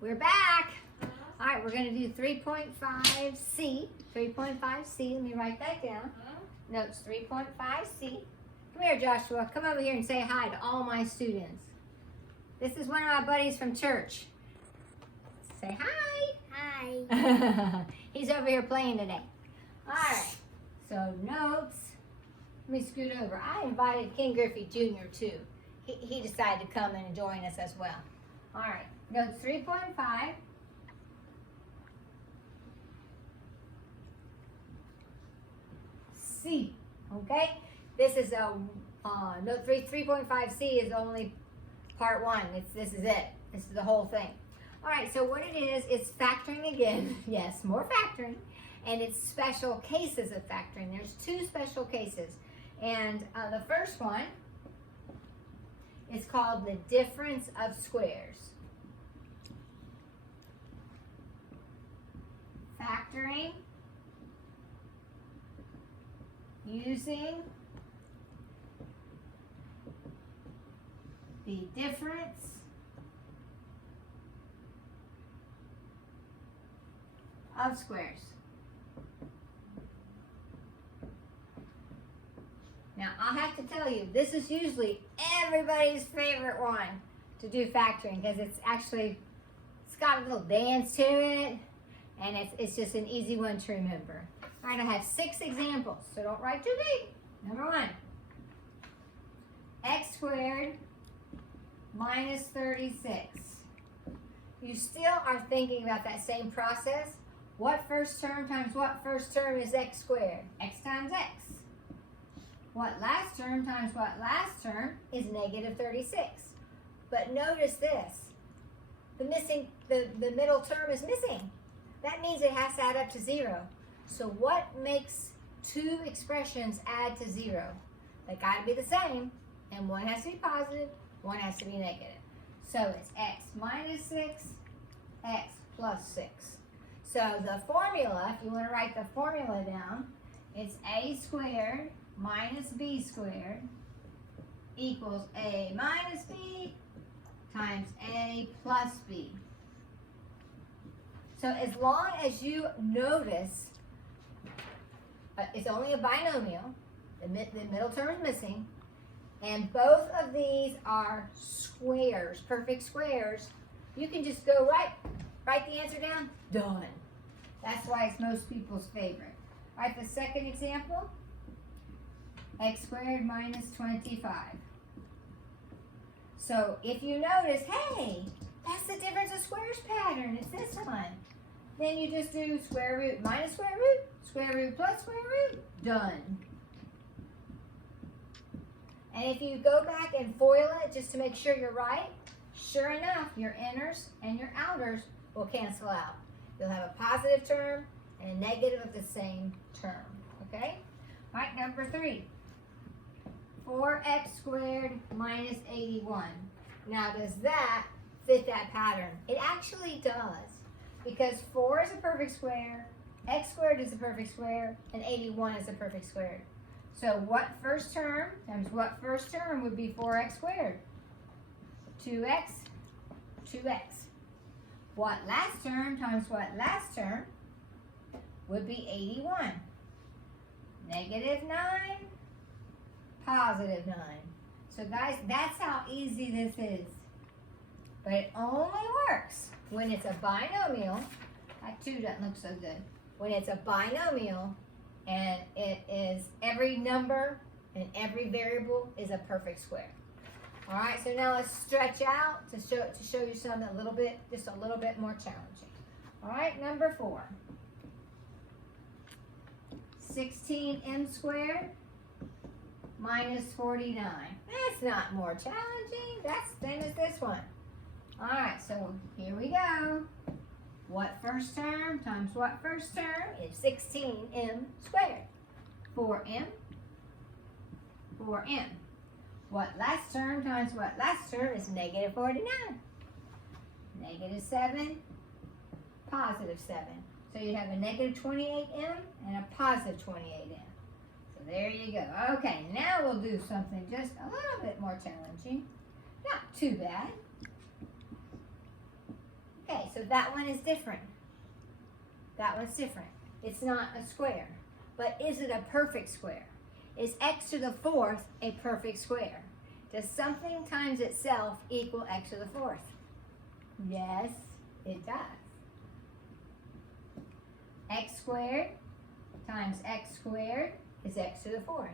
We're back. All right, we're going to do 3.5C. 3.5C, let me write that down. Notes 3.5C. Come here, Joshua. Come over here and say hi to all my students. This is one of my buddies from church. Say hi. Hi. He's over here playing today. All right, so notes. Let me scoot over. I invited Ken Griffey Jr. too. He decided to come and join us as well. All right, notes 3.5. C, okay? This is a, note 3.5C is only part one. This is it. This is the whole thing. All right, so what it is, it's factoring again. Yes, more factoring. And it's special cases of factoring. There's two special cases. And the first one is called the difference of squares. Factoring using the difference of squares. Now, I'll have to tell you, this is usually everybody's favorite one to do factoring because it's got a little dance to it, and it's just an easy one to remember. All right, I have 6 examples, so don't write too big. Number 1, x squared minus 36. You still are thinking about that same process. What first term times what first term is x squared? X times x. What last term times what last term is negative 36. But notice this. The middle term is missing. That means it has to add up to 0. So what makes 2 expressions add to 0? They got to be the same, and one has to be positive, one has to be negative. So it's x minus 6, x plus 6. So the formula, if you want to write the formula down, it's a squared minus b squared equals a minus b times a plus b. So as long as you notice, it's only a binomial, the middle term is missing, and both of these are squares, perfect squares, you can just go write the answer down, done. That's why it's most people's favorite. All right, the second example, x squared minus 25. So if you notice, hey, that's the difference of squares pattern, it's this one. Then you just do square root minus square root plus square root, done. And if you go back and FOIL it just to make sure you're right, sure enough, your inners and your outers will cancel out. You'll have a positive term and a negative of the same term, okay? All right, number 3. 4x squared minus 81. Now, does that fit that pattern? It actually does, because 4 is a perfect square, x squared is a perfect square, and 81 is a perfect square. So what first term times what first term would be 4x squared? 2x, 2x. What last term times what last term would be 81? Negative 9, positive 9. So guys, that's how easy this is. But it only works when it's a binomial. That 2 doesn't look so good. When it's a binomial and it is every number and every variable is a perfect square. All right, so now let's stretch out to show you some just a little bit more challenging. All right, number 4. 16m squared minus 49. That's not more challenging. That's the same as this one. All right, so here we go. What first term times what first term is 16m squared? 4m, 4m. What last term times what last term is negative 49? Negative 7, positive 7. So you have a negative 28m and a positive 28m. So there you go. Okay, now we'll do something just a little bit more challenging. Not too bad. Okay, so that one is different. That one's different. It's not a square. But is it a perfect square? Is x to the fourth a perfect square? Does something times itself equal x to the fourth? Yes, it does. X squared times x squared is x to the fourth.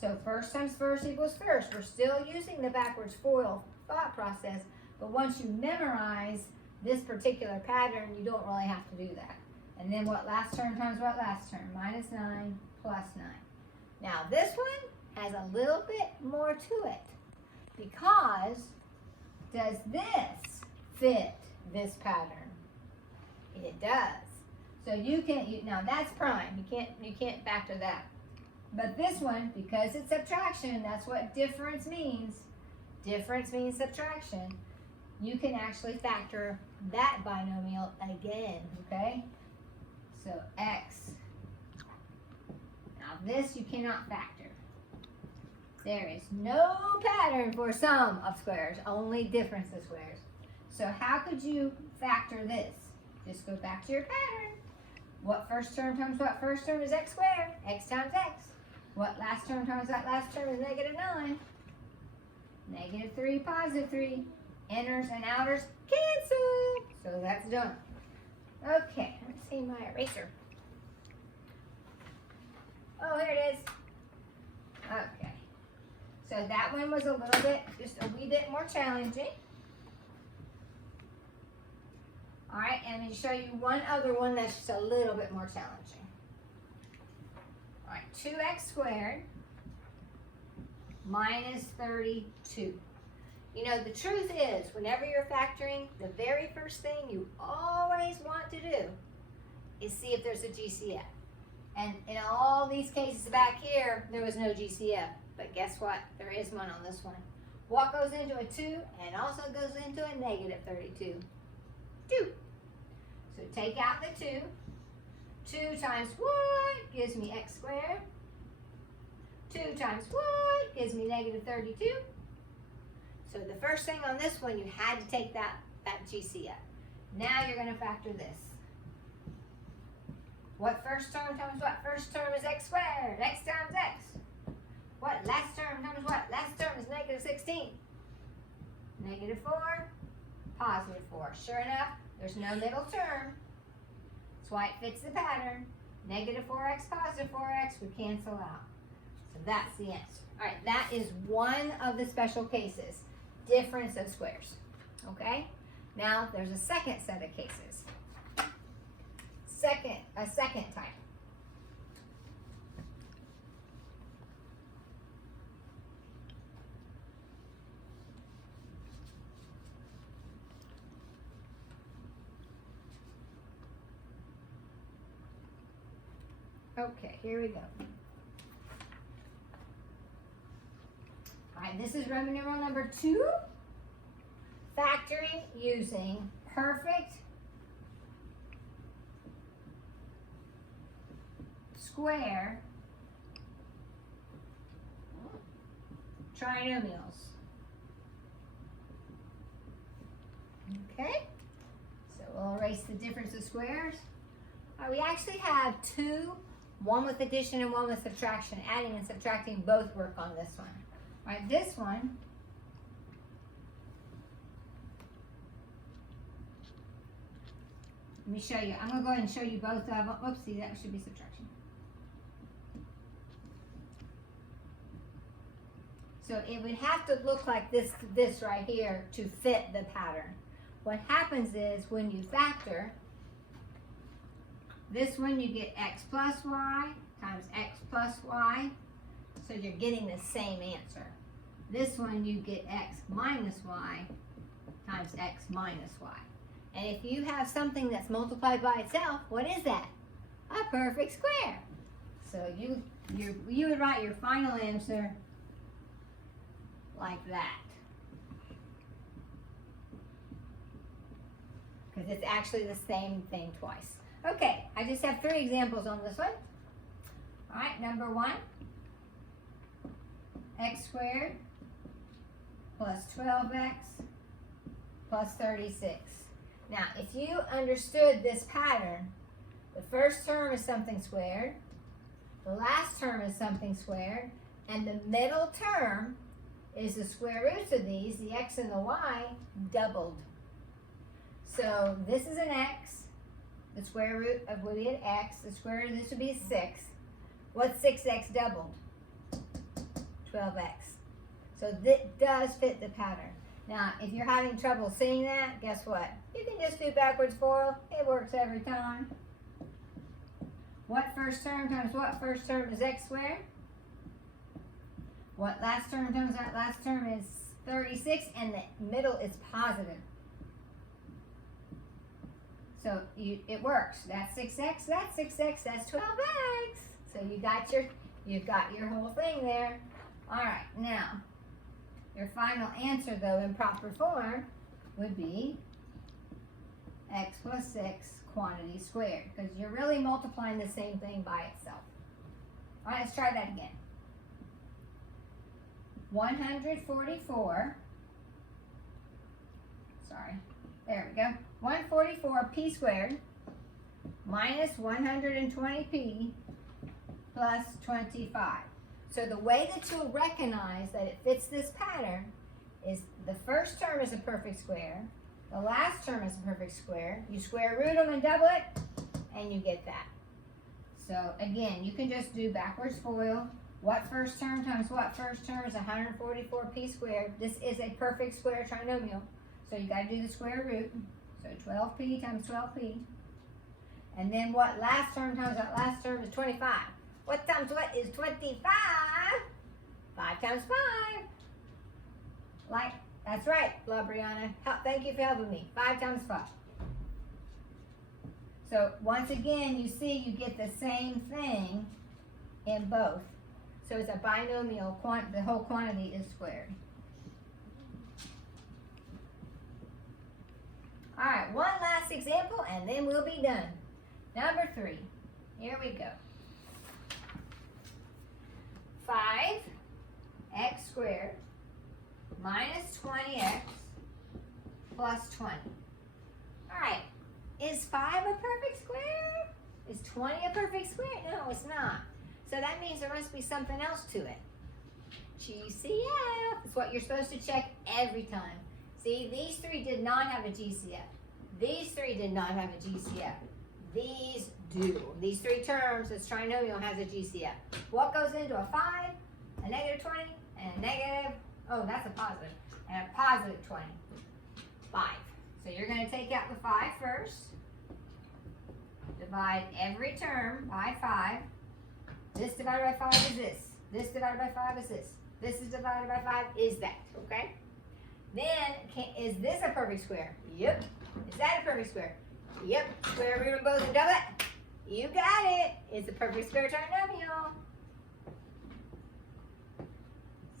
So first times first equals first. We're still using the backwards FOIL thought process, but once you memorize this particular pattern, you don't really have to do that. And then what last term times what last term? Minus 9 plus 9. Now this one has a little bit more to it, because does this fit this pattern? It does. So now that's prime. You can't factor that. But this one, because it's subtraction, that's what difference means. Difference means subtraction. You can actually factor that binomial again, okay? So x. Now this you cannot factor. There is no pattern for sum of squares, only difference of squares. So how could you factor this? Just go back to your pattern. What first term times what first term is x squared? X times x. What last term times that last term is negative 9. Negative 3, positive 3. Inners and outers cancel. So that's done. Okay, let's see my eraser. Oh, here it is. Okay. So that one was a little bit, just a wee bit more challenging. All right, and let me show you one other one that's just a little bit more challenging. All right, 2x squared minus 32. You know, the truth is, whenever you're factoring, the very first thing you always want to do is see if there's a GCF. And in all these cases back here, there was no GCF. But guess what? There is one on this one. What goes into a 2 and also goes into a negative 32? 2. So take out the 2. 2 times what gives me x squared? 2 times what gives me negative 32? So the first thing on this one, you had to take that GCF. Now you're going to factor this. What first term times what first term is x squared? X times x. What last term times what? Last term is negative 16. Negative 4, positive 4. Sure enough, there's no middle term. That's why it fits the pattern. Negative 4x, positive 4x would cancel out. So that's the answer. All right, that is one of the special cases. Difference of squares. Okay? Now there's a second set of cases. A second type. Okay, here we go. All right, this is Roman numeral number 2. Factoring using perfect square trinomials. Okay, so we'll erase the difference of squares. All right, we actually have 2, one with addition and one with subtraction. Adding and subtracting both work on this one. All right, this one, let me show you. I'm going to go ahead and show you both of them. Oopsie, that should be subtraction. So it would have to look like this right here to fit the pattern. What happens is when you factor, this one you get x plus y times x plus y, so you're getting the same answer. This one you get x minus y times x minus y. And if you have something that's multiplied by itself, what is that? A perfect square. So you would write your final answer like that. Because it's actually the same thing twice. Okay, I just have 3 examples on this one. All right, number 1, x squared plus 12x plus 36. Now, if you understood this pattern, the first term is something squared, the last term is something squared, and the middle term is the square roots of these, the x and the y, doubled. So this is an x, the square root of would be an x, the square root of this would be 6. What's 6x doubled? 12x. So this does fit the pattern. Now, if you're having trouble seeing that, guess what? You can just do backwards FOIL. It works every time. What first term times what first term is x squared? What last term times that last term is 36, and the middle is positive. So it works. That's 6x, that's 6x, that's 12x. So you've got your whole thing there. All right, now your final answer though in proper form would be x plus 6 quantity squared, because you're really multiplying the same thing by itself. All right, let's try that again. 144, sorry, there we go. 144p squared minus 120p plus 25. So the way that you'll recognize that it fits this pattern is the first term is a perfect square, the last term is a perfect square, you square root them and double it, and you get that. So again, you can just do backwards FOIL. What first term times what first term is 144p squared. This is a perfect square trinomial, so you got to do the square root. So 12p times 12p. And then what last term times that last term is 25. What times what is 25? 5 times 5. Like, that's right, La Brianna. Thank you for helping me. 5 times 5. So once again, you see you get the same thing in both. So it's a binomial, the whole quantity is squared. All right, one last example and then we'll be done. Number 3, here we go. 5x squared minus 20x plus 20. All right, is 5 a perfect square? Is 20 a perfect square? No, it's not. So that means there must be something else to it. GCF is what you're supposed to check every time. See, these 3 did not have a GCF. These 3 did not have a GCF. These do. These 3 terms, this trinomial has a GCF. What goes into a 5, a negative 20, and a negative, oh, that's a positive, and a positive 20. 5. So you're going to take out the 5 first. Divide every term by 5. This divided by 5 is this. This divided by 5 is this. This is divided by 5 is that, okay? Then, is this a perfect square? Yep. Is that a perfect square? Yep. Square root of both and double it. You got it. It's a perfect square trinomial.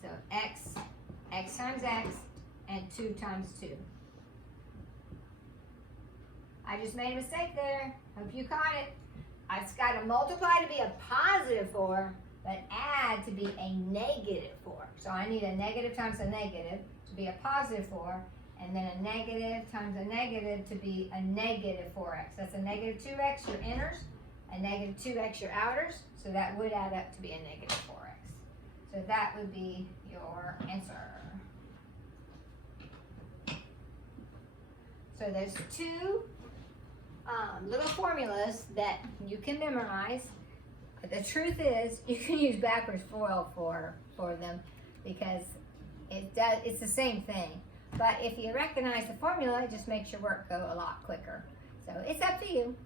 So x times x, and 2 times 2. I just made a mistake there. Hope you caught it. It's got to multiply to be a positive 4, but add to be a negative 4. So I need a negative times a negative to be a positive 4, and then a negative times a negative to be a negative 4x. That's a negative 2x, your inners, a negative 2x, your outers, so that would add up to be a negative 4x. So that would be your answer. So there's 2 little formulas that you can memorize. But the truth is, you can use backwards FOIL for them because it's the same thing. But if you recognize the formula, it just makes your work go a lot quicker. So it's up to you.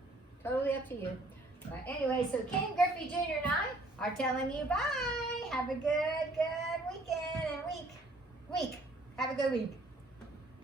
Totally up to you. But anyway, so Ken Griffey Jr. and I are telling you bye. Have a good weekend and week. Have a good week.